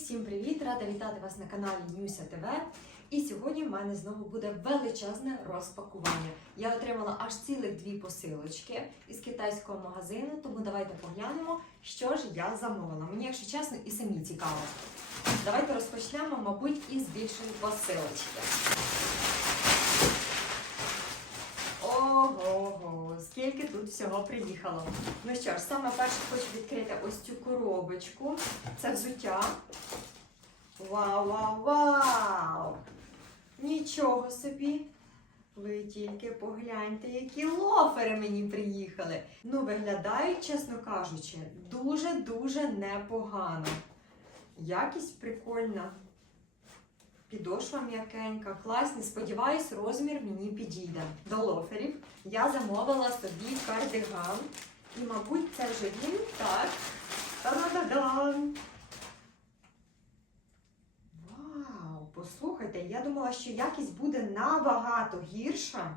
всім привіт! Рада вітати вас на каналі Нюся ТВ. І сьогодні в мене знову буде величезне розпакування. Я отримала аж цілих дві посилочки із китайського магазину, тому давайте поглянемо, що ж я замовила. Мені, якщо чесно, і самі цікаво. Давайте розпочнемо, мабуть, із більшої посилочки. Ого-го, скільки тут всього приїхало. Ну що ж, саме перше хочу відкрити ось цю коробочку. Це взуття. Вау, вау, вау! Нічого собі. Ви тільки погляньте, які лофери мені приїхали. Ну, виглядають, чесно кажучи, дуже-дуже непогано. Якість прикольна. Підошва м'якенька, класні. Сподіваюсь, розмір мені підійде. До лоферів я замовила собі кардиган. І, мабуть, це вже він. Так. Та-да-да-дан! Вау! Послухайте, я думала, що якість буде набагато гірша,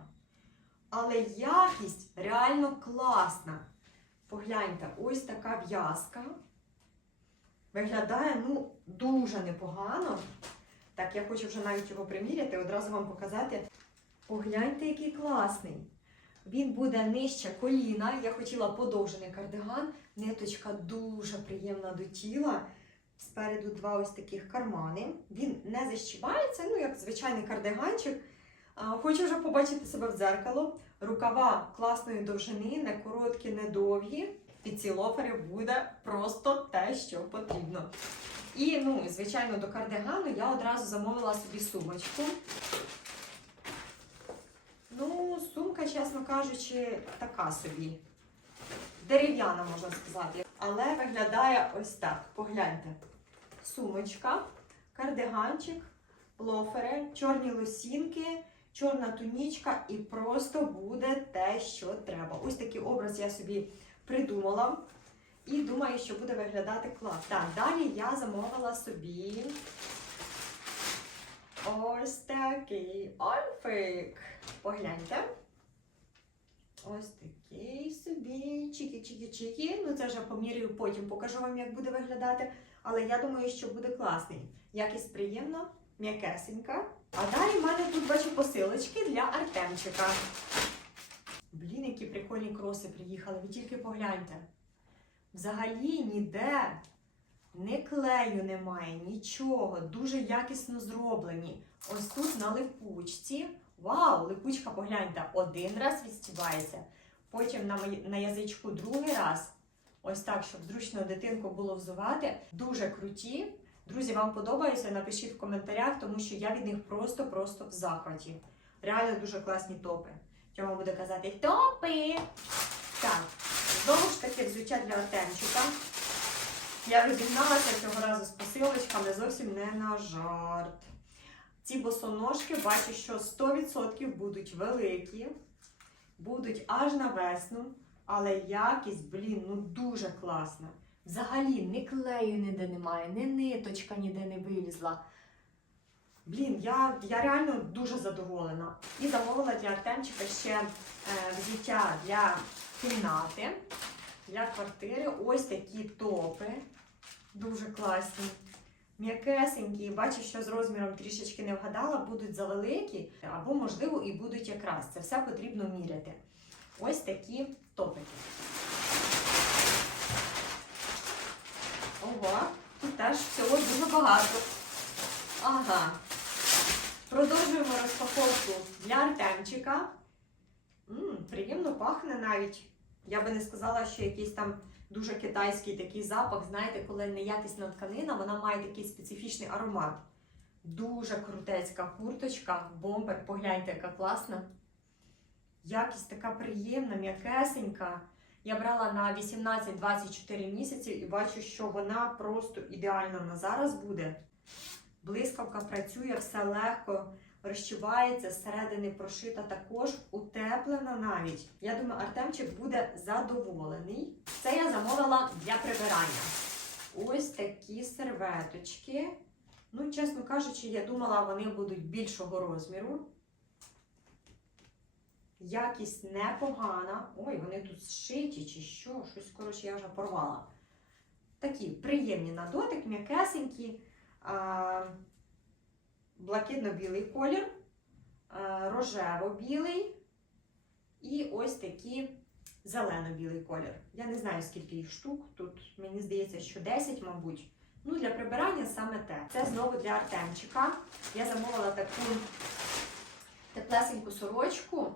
але якість реально класна. Погляньте, ось така в'язка. Виглядає ну, дуже непогано. Так, я хочу вже навіть його приміряти, одразу вам показати. Погляньте, який класний. Він буде нижче коліна. Я хотіла подовжений кардиган. Ниточка дуже приємна до тіла. Спереду два ось таких кармани. Він не защіпається, ну як звичайний кардиганчик. Хочу вже побачити себе в дзеркало. Рукава класної довжини, не короткі, не довгі. Під ці лофери буде просто те, що потрібно. І, ну, звичайно, до кардигану я одразу замовила собі сумочку. Ну, сумка, чесно кажучи, така собі. Дерев'яна, можна сказати. Але виглядає ось так. Погляньте. Сумочка, кардиганчик, лофери, чорні лосінки, чорна тунічка і просто буде те, що треба. Ось такий образ я собі придумала. І думаю, що буде виглядати клас. Так, далі я замовила собі ось такий альфик. Погляньте. Ось такий собі. Чікі-чікі-чікі. Ну, це вже поміряю, потім покажу вам, як буде виглядати. Але я думаю, що буде класний. Якість приємна, м'якесенька. А далі в мене тут бачу посилочки для Артемчика. Блін, які прикольні кроси приїхали. Ви тільки погляньте. Взагалі ніде не клею немає, нічого. Дуже якісно зроблені. Ось тут на липучці. Вау, липучка, погляньте, один раз відстібається. Потім на, на язичку другий раз. Ось так, щоб зручно дитинку було взувати. Дуже круті. Друзі, вам подобаються? Напишіть в коментарях, тому що я від них просто-просто в захваті. Реально дуже класні топи. Тьома буде казати топи. Так, знову ж таки взуття для Артемчика. Я розігналася цього разу з посилочками зовсім не на жарт. Ці босоножки бачу, що 100% будуть великі, будуть аж на весну, але якість, блін, ну дуже класна. Взагалі ні клею ніде немає, ні ниточка ніде не вилізла. Блін, я, я реально дуже задоволена. І замовила для Артемчика ще е, взуття для кімнати, для квартири. Ось такі топи. Дуже класні. М'якесенькі, бачу, що з розміром трішечки не вгадала, будуть завеликі, або, можливо, і будуть якраз. Це все потрібно міряти. Ось такі топики. Ого, тут теж всього дуже багато. Ага. Продовжуємо розпаковку для Артемчика. М, приємно пахне навіть. Я би не сказала, що якийсь там дуже китайський такий запах. Знаєте, коли неякісна тканина, вона має такий специфічний аромат. Дуже крутецька курточка, бомбер. Погляньте, яка класна. Якість така приємна, м'якесенька. Я брала на 18-24 місяці і бачу, що вона просто ідеальна на зараз буде. Блискавка працює, все легко розчувається, зсередини прошита також, утеплена навіть. Я думаю, Артемчик буде задоволений. Це я замовила для прибирання. Ось такі серветочки. Ну, чесно кажучи, я думала, вони будуть більшого розміру. Якість непогана. Ой, вони тут зшиті чи що? Щось, коротше, я вже порвала. Такі приємні на дотик, м'якесенькі. Блакитно-білий колір, рожево-білий і ось такий зелено-білий колір. Я не знаю, скільки їх штук. Тут мені здається, що 10, мабуть. Ну, для прибирання саме те. Це знову для Артемчика. Я замовила таку теплесеньку сорочку.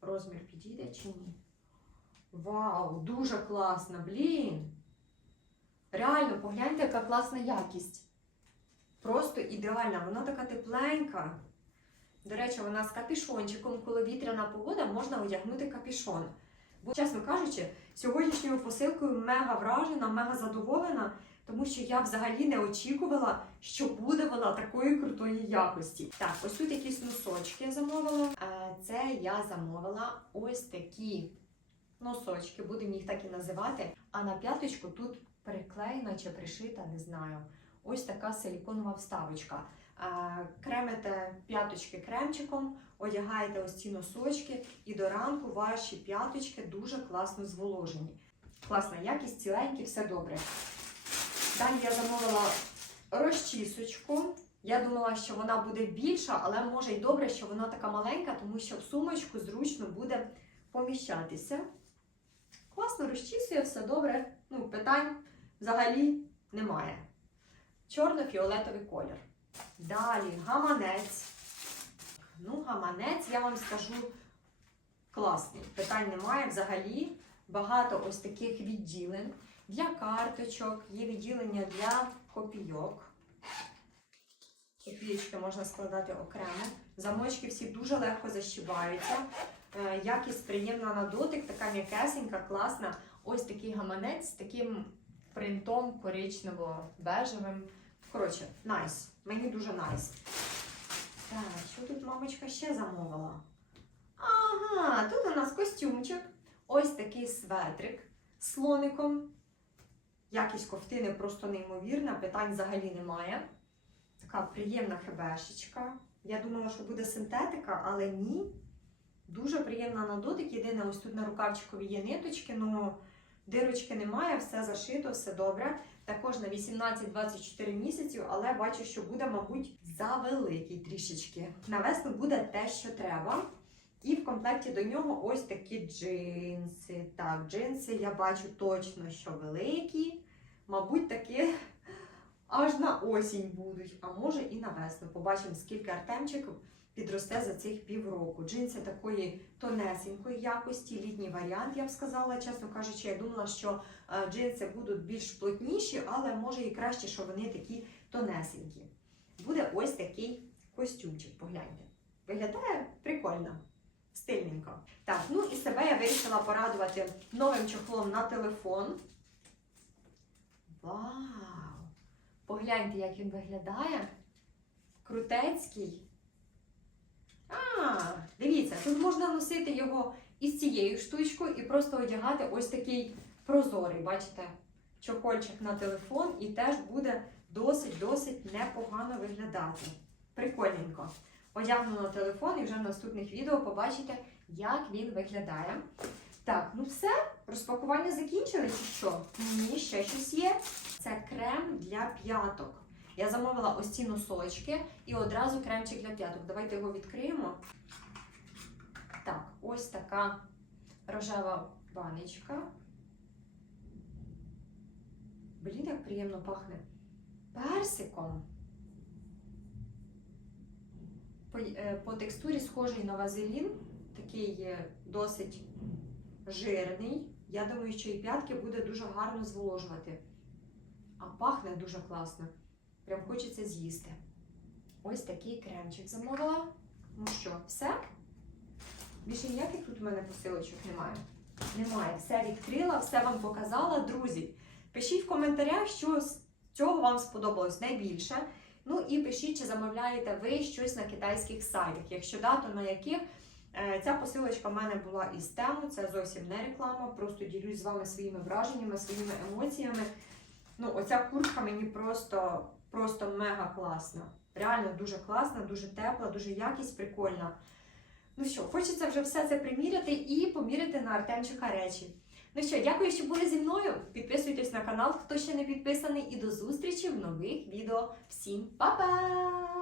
Розмір підійде чи ні? Вау, дуже класно, блін. Реально, погляньте, яка класна якість. Просто ідеальна, вона така тепленька. До речі, вона з капішончиком, коли вітряна погода, можна одягнути капішон. Бо, чесно кажучи, сьогоднішньою посилкою мега вражена, мега задоволена, тому що я взагалі не очікувала, що буде вона такої крутої якості. Так, ось тут якісь носочки я замовила. Е, Це я замовила ось такі носочки, будемо їх так і називати. А на п'яточку тут приклеєна чи пришита, не знаю. Ось така силіконова вставочка. Кремите п'яточки кремчиком, одягаєте ось ці носочки, і до ранку ваші п'яточки дуже класно зволожені. Класна якість, ціленькі, все добре. Далі я замовила розчісочку. Я думала, що вона буде більша, але може й добре, що вона така маленька, тому що в сумочку зручно буде поміщатися. Класно розчісує, все добре. Ну, питань взагалі немає. Чорно-фіолетовий колір. Далі гаманець. Ну, гаманець, я вам скажу, класний. Питань немає взагалі. Багато ось таких відділень. Для карточок, є відділення для копійок. Копійки можна складати окремо. Замочки всі дуже легко защибаються. Е, Якість приємна на дотик, така м'якесенька, класна. Ось такий гаманець з таким принтом коричнево-бежевим. Коротше, найс. Мені дуже найс. Так, що тут мамочка ще замовила? Ага, тут у нас костюмчик. Ось такий светрик з слоником. Якість ковтини просто неймовірна, питань взагалі немає. Така приємна хебешечка. Я думала, що буде синтетика, але ні. Дуже приємна на дотик. Єдине, ось тут на рукавчикові є ниточки, але дирочки немає, все зашито, все добре. Також на 18-24 місяців, але бачу, що буде, мабуть, завеликий трішечки. На весну буде те, що треба. І в комплекті до нього ось такі джинси. Так, джинси я бачу точно, що великі. Мабуть, таки аж на осінь будуть, а може і на весну. Побачимо, скільки Артемчик підросте за цих півроку. Джинси такої тонесенької якості, літній варіант, я б сказала, чесно кажучи, я думала, що е, джинси будуть більш плотніші, але може і краще, що вони такі тонесенькі. Буде ось такий костюмчик, погляньте. Виглядає прикольно. Стильненько. Так, ну і себе я вирішила порадувати новим чохлом на телефон. Вау! Погляньте, як він виглядає. Крутецький. А, дивіться, тут можна носити його із цією штучкою і просто одягати ось такий прозорий, бачите, чохольчик на телефон, і теж буде досить-досить непогано виглядати. Прикольненько. Одягну на телефон і вже в наступних відео побачите, як він виглядає. Так, ну все, розпакування закінчили чи що? Ні, ще щось є. Це крем для п'яток. Я замовила ось ці носочки і одразу кремчик для п'яток. Давайте його відкриємо. Так, ось така рожева баночка. Блін, як приємно пахне персиком. По, е, по текстурі схожий на вазелін, такий е, досить жирний. Я думаю, що і п'ятки буде дуже гарно зволожувати. А пахне дуже класно. Прям хочеться з'їсти. Ось такий кремчик замовила. Ну що, все? Більше ніяких тут у мене посилочок немає. Немає. Все відкрила, все вам показала. Друзі, пишіть в коментарях, що з цього вам сподобалось найбільше. Ну і пишіть, чи замовляєте ви щось на китайських сайтах. Якщо да, то на яких Е, ця посилочка в мене була із тему, це зовсім не реклама. Просто ділюсь з вами своїми враженнями, своїми емоціями. Ну, оця куртка мені просто, просто мега класна. Реально дуже класна, дуже тепла, дуже якість прикольна. Ну що, хочеться вже все це приміряти і поміряти на Артемчика речі. Ну що, дякую, що були зі мною. Підписуйтесь на канал, хто ще не підписаний, і до зустрічі в нових відео. Всім па-па!